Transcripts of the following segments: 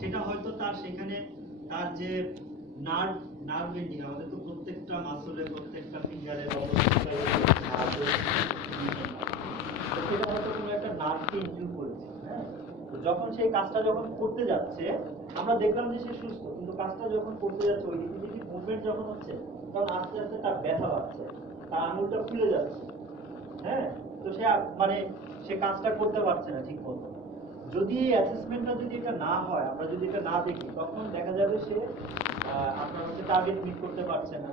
সেটা হয়তো তার সেখানে তার যে নার্ভ এন্ডিং, আমাদের তো প্রত্যেকটা মাসলে প্রত্যেকটা ফিঙ্গারে সেটা হয়তো কোনো একটা নার্ভকে ইনজুর করেছে। হ্যাঁ, তো যখন সেই কাজটা যখন করতে যাচ্ছে আমরা দেখলাম যে সে সুস্থ, কিন্তু কাজটা যখন করতে যাচ্ছে ওই দিকে মুভমেন্ট যখন হচ্ছে তখন আস্তে আস্তে তার ব্যথা পাচ্ছে, তার আঙুলটা ফুলে যাচ্ছে। হ্যাঁ, তো সে মানে সে কাজটা করতে পারছে না ঠিক মতো। যদি অ্যাসেসমেন্টটা যদি এটা না হয়, আমরা যদি এটা না দেখি, তখন দেখা যাবে সে আপনার হচ্ছে টার্গেট মিট করতে পারছে না।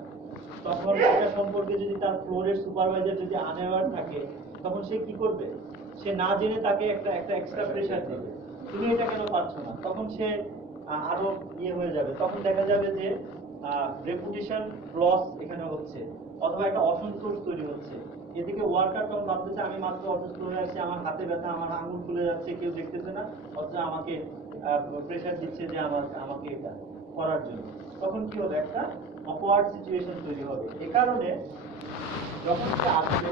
তখন এটা সম্পর্কে যদি তার ফ্লোরের সুপারভাইজার যদি আনঅ্যাওয়ার থাকে, তখন সে কি করবে? সে না জেনে তাকে একটা এক্সট্রা প্রেশার দেবে, তুমি এটা কেন পারছো না। তখন সে আরো ইয়ে হয়ে যাবে, তখন দেখা যাবে যে রেপুটেশন লস এখানে হচ্ছে, অথবা একটা অসন্তোষ তৈরি হচ্ছে। এদিকে ওয়ার্কার তখন ভাবতেছে আমি মাত্র অসুস্থ হয়ে আসছি, আমার হাতে ব্যথা, আমার আঙুল ফুলে যাচ্ছে, কেউ দেখতেছে না, অথচ আমাকে প্রেশার দিচ্ছে যে আমাকে এটা করার জন্য। তখন কি হবে? একটা অকওয়ার্ড সিচুয়েশন তৈরি হবে। এ কারণে যখন সে আসবে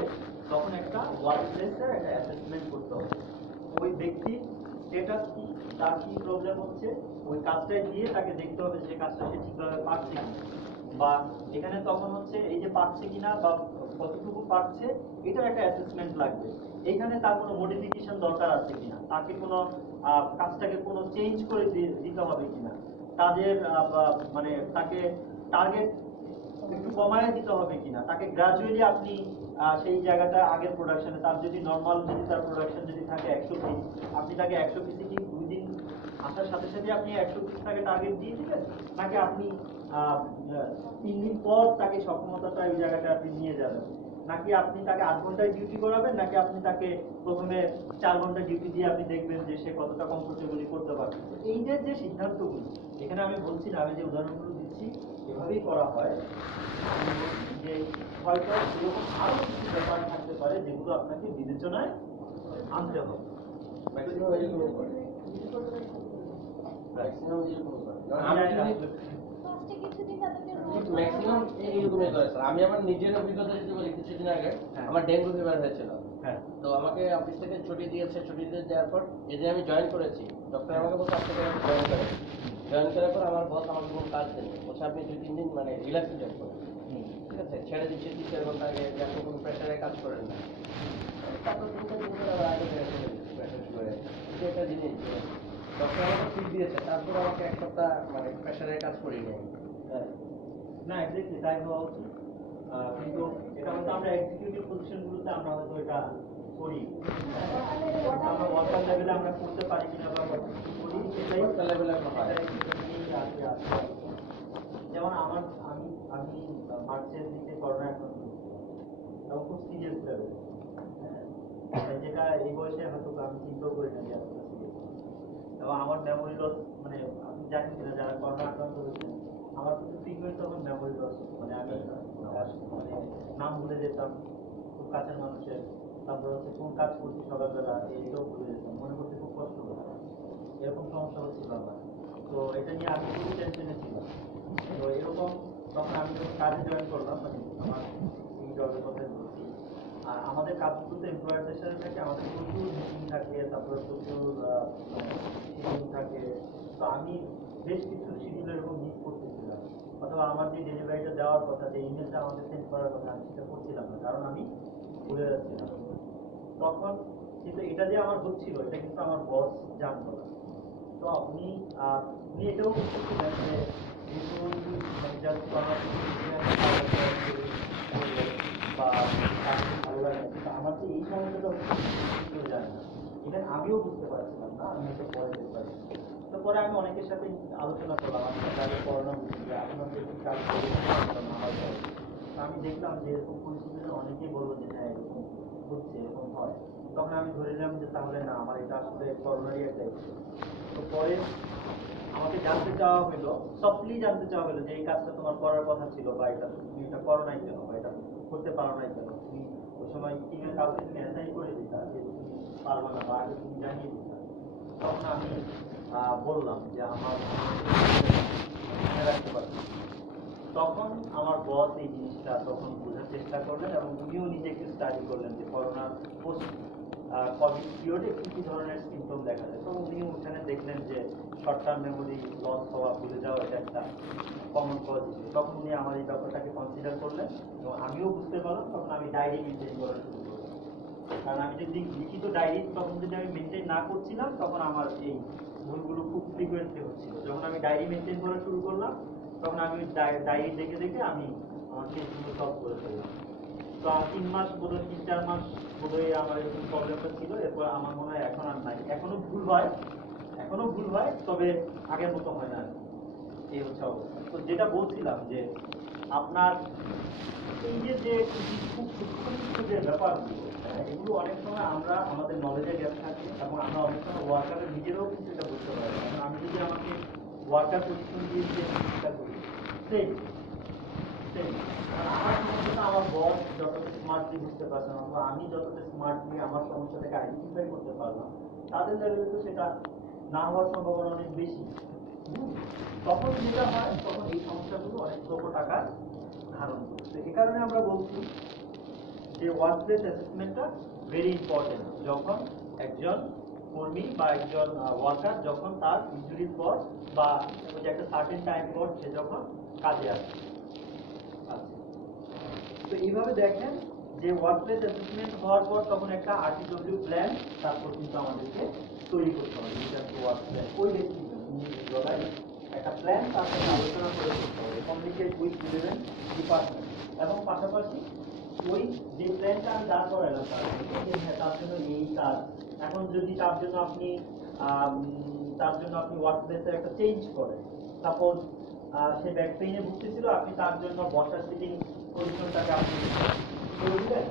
তখন একটা ওয়ার্ক প্লেসের একটা অ্যাসেসমেন্ট করতে হবে। ওই ব্যক্তির স্ট্যাটাস কি, তার কি প্রবলেম হচ্ছে, ওই কাজটাই দিয়ে তাকে দেখতে হবে যে কাজটা সে ঠিকভাবে পারছে কিনা। বা এখানে তখন হচ্ছে এই যে পারছে কিনা বা কতটুকু পারছে, এটার একটা অ্যাসেসমেন্ট লাগবে। এখানে তার কোনো মডিফিকেশন দরকার আছে কিনা, তাকে কোনো কাজটাকে কোনো চেঞ্জ করে দিতে হবে কিনা, কাজের মানে তাকে টার্গেট একটু কমায় দিতে হবে কিনা, তাকে গ্রাজুয়ালি আপনি সেই জায়গাটা আগের প্রোডাকশনে তার যদি নর্মাল যদি তার প্রোডাকশন যদি থাকে 100 পিস, আপনি তাকে 100 পিসে কি 2 দিন আসার সাথে সাথে আপনি 100 পিস তাকে টার্গেট দিয়ে দিবেন, নাকি আপনি 3 দিন পর তাকে সক্ষমতাটা এই জায়গাটা আপনি নিয়ে যাবেন, নাকি আপনি তাকে 8 ঘন্টায় ডিউটি করাবেন, নাকি আপনি তাকে প্রথমে 4 ঘন্টা ডিউটি দিয়ে আপনি দেখবেন যে সে কতটা কমফোর্টেবলি করতে পারছে। এই যে সিদ্ধান্তগুলো এখানে আমি বলছি না, আমি যে উদাহরণগুলো দিচ্ছি এভাবেই করা হয়। আমি বলছি যে হয়তো এরকম আরো কিছু ব্যাপার থাকতে পারে যেগুলো আপনাকে বিবেচনায় আনতে হবে। আমি আমার নিজের অভিজ্ঞতা যদি বলি, কিছুদিন আগে আমার ডেঙ্গু ফিভার হয়েছিল। তো আমাকে অফিস থেকে ছুটি দিয়েছে, ছুটি দিয়ে দেওয়ার পর এই যে আমি জয়েন করেছি, ডক্টর আমাকে বলছে আপনাকে জয়েন করে। জয়েন করার পর আমার বস আমাকে কোনো কাজ দেয়নি, বলছে আপনি 2-3 দিন মানে রিল্যাক্সে জয়েন করুন, ঠিক আছে, ছেড়ে দিচ্ছি 3-4 ঘন্টা আগে যে আপনি কোনো প্রেশারে কাজ করেন না। তারপর 3-4 দিন ধরে আবার আগে প্রেশার শুরু হয়ে গেছে। একটা জিনিস ডক্টর আমাকে ফিট দিয়েছে, তারপর আমাকে 1 সপ্তাহ মানে প্রেশারে কাজ করি নাই। না, এক্স্যাক্টলি তাই হওয়া উচিত। কিন্তু এটা হয়তো আমরা এক্সিকিউটিভ পজিশনগুলোতে আমরা হয়তো এটা করি, আমরা ওয়ার্কার লেভেলে আমরা করতে পারি কিনা বা করি সেটাই লেভেলে যেমন আমি মার্চের দিকে করোনা এখন এবং খুব সিরিয়াস লেভেলে, যেটা এই বয়সে হয়তো আমি চিন্তাও করি না যে এতটা সিরিয়াস। এবং আমার মেমোরি লস, মানে আপনি জানেন কিনা যারা করোনা আক্রান্ত হয়েছেন, আমার কিন্তু ফ্রিকুয়েন্ট তখন মেমোরি লস, মানে আমি মানে নাম ভুলে যেতাম খুব কাছের মানুষের, তারপর হচ্ছে কোন কাজ করছি সকালবেলা এটাও ভুলে যেতাম, মনে করতে খুব কষ্ট হতো, এরকম সমস্যা হচ্ছিল আমার। তো এটা নিয়ে আমি খুব টেনশনে ছিলাম। তো এরকম তখন আমি যখন কাজে জয়েন করলাম, মানে আমার এই জবের কথাই বলছি, আর আমাদের কাজগুলোতে এমপ্লয়ারদের সাথে থাকে, আমাদের প্রচুর মিটিং থাকে, তারপরে প্রচুর শিডিউল থাকে। তো আমি বেশ কিছু শিডিউল এরকম মিস করতেছিলাম, অথবা আমার যে ডেলিভারিটা দেওয়ার কথা, যে ইমেলটা আমাকে সেন্ড করার কথা, আমি সেটা করছিলাম না, কারণ আমি ভুলে যাচ্ছিলাম তখন। কিন্তু এটা যে আমার হচ্ছিল এটা কিন্তু আমার বস জানতো না। তো উনি এটাও বলতেছিলেন যে বা ভালো লাগে, কিন্তু আমার যে এই সমস্যাটা হচ্ছে কেউ জানে না, ইভেন আমিও বুঝতে পারছিলাম না, আমি এটা পরে দেখতে পারি। তো পরে আমি অনেকের সাথে আলোচনা করলাম, আমি তাদের করোনা যে আপনাদের কি কাজ আমি দেখলাম যে এরকম পরিস্থিতিতে অনেকেই বলবো যে হ্যাঁ এরকম হচ্ছে, এরকম হয়। তখন আমি ধরে নিলাম যে তাহলে না, আমার এটা আসলে করোনারই একটা ইস্যু। তো পরে আমাকে জানতে চাওয়া হলো, সফটলি জানতে চাওয়া হলো যে এই কাজটা তোমার করার কথা ছিল, বা এটা তুমি এটা করো নাই কেন, বা এটা করতে পারো নাই কেন, তুমি ওই সময় টিমের কাউকে তুমি অ্যাসাইন করে দিতা যে তুমি পারবে না, বা আগে তুমি জানিয়ে দিতা। তখন আমি বললাম যে আমার মনে রাখতে পারছি। তখন আমার বস এই জিনিসটা তখন বোঝার চেষ্টা করলেন, এবং উনিও নিজে একটু স্টাডি করলেন যে করোনা পোস্ট কোভিড পিরিয়ডে কি ধরনের সিমটম দেখা যায়। তো উনি ওখানে দেখলেন যে শর্ট টার্ম মেমোরি লস হওয়া, ভুলে যাওয়া, এটা একটা কমন কজ হিসেবে। তখন উনি আমার এই ব্যাপারটাকে কনসিডার করলেন এবং আমিও বুঝতে পারলাম। তখন আমি ডায়েরি মেনটেন করা শুরু করলাম, কারণ আমি যদি লিখিত ডায়েরি তখন যদি আমি মেনটেন না করছিলাম, তখন আমার এই ভুলগুলো খুব ফ্রিকুয়েন্টলি হচ্ছিল। যখন আমি ডায়েরি মেনটেন করা শুরু করলাম, তখন আমি ডায়েরি দেখে দেখে আমি আমার কেসগুলো সলভ করে ফেললাম। তো 3 মাস বোধহয়, 3-4 মাস বোধহয় আমার এরকম প্রবলেমটা ছিল। এরপর আমার মনে হয় এখন আর নাই। এখনো ভুল হয়, তবে আগের মতো হয় না। এই হচ্ছে অবস্থা। তো যেটা বলছিলাম যে আপনার এই যে খুব সূক্ষ্ম যে ব্যাপারগুলো, এগুলো অনেক সময় আমরা আমাদের নলেজে গ্যাপ থাকে এবং আমরা অনেক সময় ওয়ার্কারের নিজেরাও কিন্তু এটা বুঝতে পারি। কারণ আমি যদি আমাকে ওয়ার্কার পজিশন দিয়ে যে চিন্তা করি, সেই আমার সমস্যাটা আমার বস যতটা স্মার্টলি বুঝতে পারছে না, বা আমি যতটা স্মার্টলি আমার সমস্যাটাকে আইডেন্টিফাই করতে পারলাম, তাদের লেভেলে তো সেটা না হওয়ার সম্ভাবনা অনেক বেশি। তখন যেটা হয়, তখন এই সমস্যাগুলো অনেক প্রকট আকার ধারণ করে। তো এই কারণে আমরা বলছি যে ওয়ার্কপ্লেস অ্যাসেসমেন্টটা ভেরি ইম্পর্টেন্ট। যখন একজন কর্মী বা একজন ওয়ার্কার যখন তার ইনজুরির পর বা ওই যে একটা সার্টেন টাইম পর সে যখন কাজে আসে। তো এইভাবে দেখেন যে ওয়ার্কপ্লেস অ্যাসেসমেন্ট হওয়ার পর তখন একটা আরটিডব্লিউ প্ল্যান তারপর কিন্তু আমাদেরকে তৈরি করতে হবে। ওয়ার্ক প্ল্যান ওই ব্যক্তির জন্য একটা প্ল্যান তার সাথে আলোচনা করে করতে হবে, কমিউনিকেট উইথ রিলেভেন্ট ডিপার্টমেন্ট। এবং পাশাপাশি ওই যে প্ল্যানটা আমি দাঁড় করালাম তার জন্য এই কাজ, এখন যদি তার জন্য আপনি ওয়ার্কপ্লেসের একটা চেঞ্জ করেন, সাপোজ সে ব্যাক পেইনে ভুগতেছিল, আপনি তার জন্য বসার সিটিং পজিশনটাকে আপনি করে দিলেন,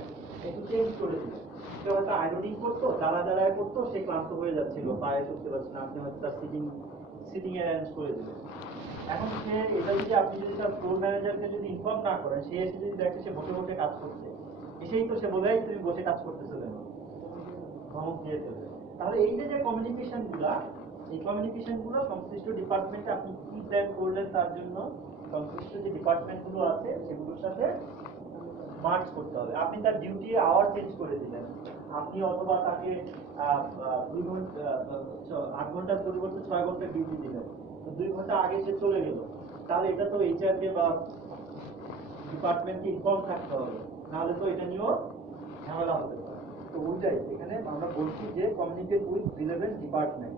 একটু চেঞ্জ করে দিলেন। সে হয়তো আয়রনিং করতো, দাঁড়ায় করতো, সে ক্লান্ত হয়ে যাচ্ছিল, পায়ে করতে পারছে না, আপনি হয়তো তার সিটিং অ্যারেঞ্জ করে দিলেন। এখন সে এটা যদি আপনি যদি তার ফ্লোর ম্যানেজারকে যদি ইনফর্ম না করেন, সে এসে যদি দেখে সে বসে বসে কাজ করছে, এসেই তো সে বলে তুমি বসে কাজ করতেছো কেন, ধমক দিয়ে ফেলবে। তাহলে এই যে কমিউনিকেশন গুলো সংশ্লিষ্ট ডিপার্টমেন্টে আপনি কি প্ল্যান করলেন, তার জন্য সংশ্লিষ্ট যে ডিপার্টমেন্ট গুলো আছে সেগুলোর সাথে মার্চ করতে হবে। আপনি তার ডিউটি আওয়ার চেঞ্জ করে দিলেন, আপনি অথবা তাকে 8 ঘন্টার পরিবর্তে 6 ঘন্টা ডিউটি দিলেন, তো 2 ঘন্টা আগে সে চলে গেল, তাহলে এটা তো এইচআর কে বা ডিপার্টমেন্টকে ইনফর্ম থাকতে হবে, নাহলে তো এটা নিয়েও ঝামেলা হতে পারে। তো ওইটাই এখানে আমরা বলছি যে কমিউনিকেট উইথ রিলেভেন্ট ডিপার্টমেন্ট।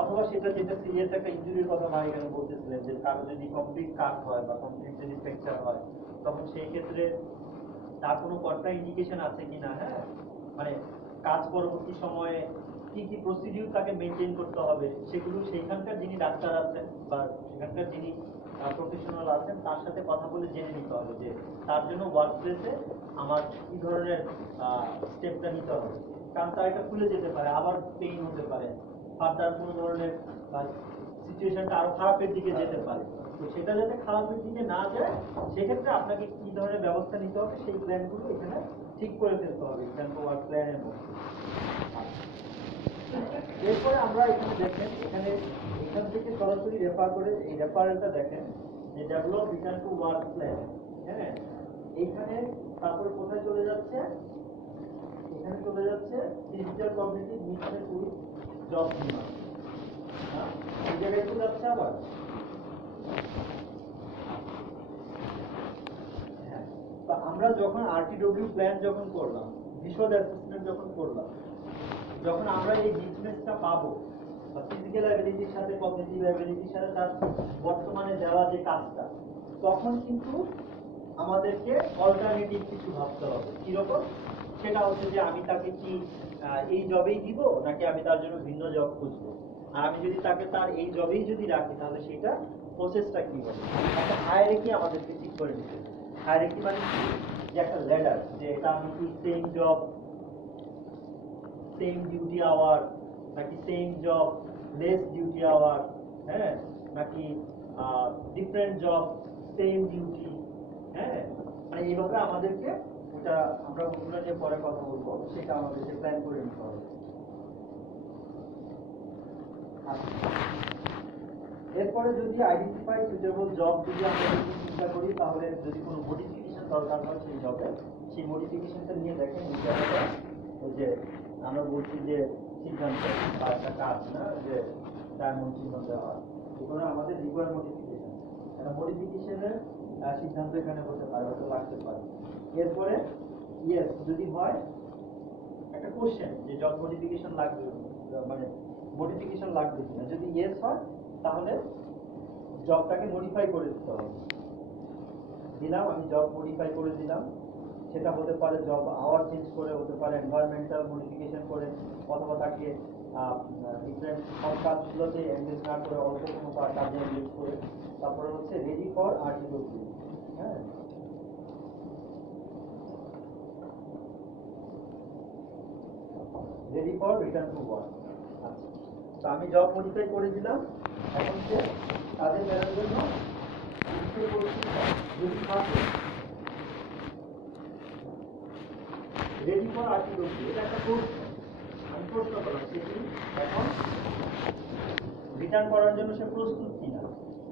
অথবা সেটা যেটা সিরিয়াস একটা ইনজুরির কথা ভাই এখানে বলতেছিলেন, যে কারো যদি কমপ্লিট কাট হয় বা কমপ্লিট যদি ফ্র্যাকচার হয়, তখন সেই ক্ষেত্রে তার কোনো কন্ট্রা ইন্ডিকেশন আছে কিনা, হ্যাঁ, মানে কাজ পরবর্তী সময়ে কি কি প্রসিডিউর তাকে মেনটেন করতে হবে, সেগুলো সেইখানকার যিনি ডাক্তার আছেন বা সেখানকার যিনি প্রফেশনাল আছেন তার সাথে কথা বলে জেনে নিতে হবে যে তার জন্য ওয়ার্কপ্লেসে আমার কি ধরনের স্টেপটা নিতে হবে। কারণ তার এটা খুলে যেতে পারে, আবার পেইন হতে পারে, ফার্দার কোনো ধরনের সিচুয়েশনটা আরো খারাপের দিকে যেতে পারে। তো সেটা যাতে খারাপের দিকে না যায়, সেক্ষেত্রে আপনাকে কি ধরনের ব্যবস্থা নিতে হবে সেই প্ল্যানগুলো এখানে ঠিক করে ফেলতে হবে ওয়ার্ক প্ল্যানের মধ্যে। এরপরে আমরা এখানে দেখেন, এখান থেকে সরাসরি রেফার করে এই রেফারেলটা দেখেন যে develop return to work plan. হ্যাঁ, এইখানে তারপরে কোথায় চলে যাচ্ছে, এখানে চলে যাচ্ছে digital community mission with job demand. এই জায়গায় চলে যাচ্ছে আবার। হ্যাঁ, তো আমরা যখন আরটিডব্লিউ প্ল্যান যখন করলাম, বিশদ অ্যাসেসমেন্ট যখন করলাম, যখন আমরা এই বিজনেসটা পাবো বা ফিজিক্যাল অ্যাবিলিটির সাথে কগনিটিভ অ্যাবিলিটির সাথে তার বর্তমানে দেওয়া যে কাজটা, তখন কিন্তু আমাদেরকে অল্টারনেটিভ কিছু ভাবতে হবে। কিরকম? সেটা হচ্ছে যে আমি তাকে কি এই জবেই দিব, নাকি আমি তার জন্য ভিন্ন জব খুঁজবো। আর আমি যদি তাকে তার এই জবেই যদি রাখি, তাহলে সেটা প্রসেসটা কি হবে। একটা হায়ারার্কি আমাদেরকে ঠিক করে নিতে হবে। হায়ারার্কি মানে যে একটা ল্যাডার, যে এটা আমি কি same job same duty hour, নাকি same job less duty hour, হ্যাঁ, নাকি ডিফারেন্ট জব সেম ডিউটি। হ্যাঁ, মানে এইভাবে আমাদেরকে ওটা আমরা ওগুলো নিয়ে পরে কথা বলবো, সেটা আমাদেরকে প্ল্যান করে নিতে হবে। এরপরে যদি আইডেন্টিফাই সুইটেবল জব যদি আমরা চিন্তা করি, তাহলে যদি কোনো মডিফিকেশন দরকার হয় সেই জবে, সেই মডিফিকেশনটা নিয়ে দেখেন ওই যে আমরা বলছি যে সিদ্ধান্ত বা একটা কাজ না যে ডায়মন্ড চিহ্ন দেওয়া হয় এখানে আমাদের রিকোয়ার মডিফিকেশন একটা মডিফিকেশনের সিদ্ধান্ত এখানে হতে পারে হয়তো লাগতে পারে এরপরে ইয়েস যদি হয় একটা কোশ্চেন যে জব মডিফিকেশন লাগবে মানে মডিফিকেশন লাগবে কিনা যদি ইয়েস হয় তাহলে জবটাকে মডিফাই করে দিতে হবে দিলাম আমি জব মডিফাই করে দিলাম সেটা হতে পারে জব আওয়ার চেঞ্জ করে হতে পারে এনভায়রনমেন্টাল মডিফিকেশন করে অথবা তাকে ডিফারেন্ট সব কাজগুলোতে এনগেজ না করে অল্প কোনো কাজে এনগেজ করে তারপরে হচ্ছে রেডি ফর আরটিডব্লিউ হ্যাঁ ready for return to work আচ্ছা তো আমি জব মডিফাই করে দিলাম এখন সে কাজে বেরোর জন্য যদি থাকে রেডি ফর আরটিডব্লিউ এটা একটা প্রশ্ন আমি প্রশ্ন করলাম সেটি এখন রিটার্ন করার জন্য সে প্রস্তুত কিনা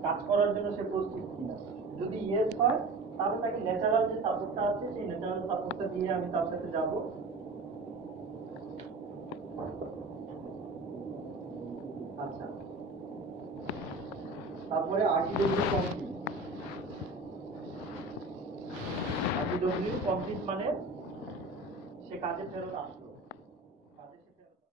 কাজ করার জন্য সে প্রস্তুত কিনা যদি ইয়েস হয় তাহলে তাকে ন্যাচারাল যে সাপোর্টটা আছে সেই ন্যাচারাল সাপোর্টটা দিয়ে আমি তার সাথে যাব আচ্ছা তারপরে আরটিডব্লিউ কমপ্লিট মানে সে কাজে ফেরত আসলো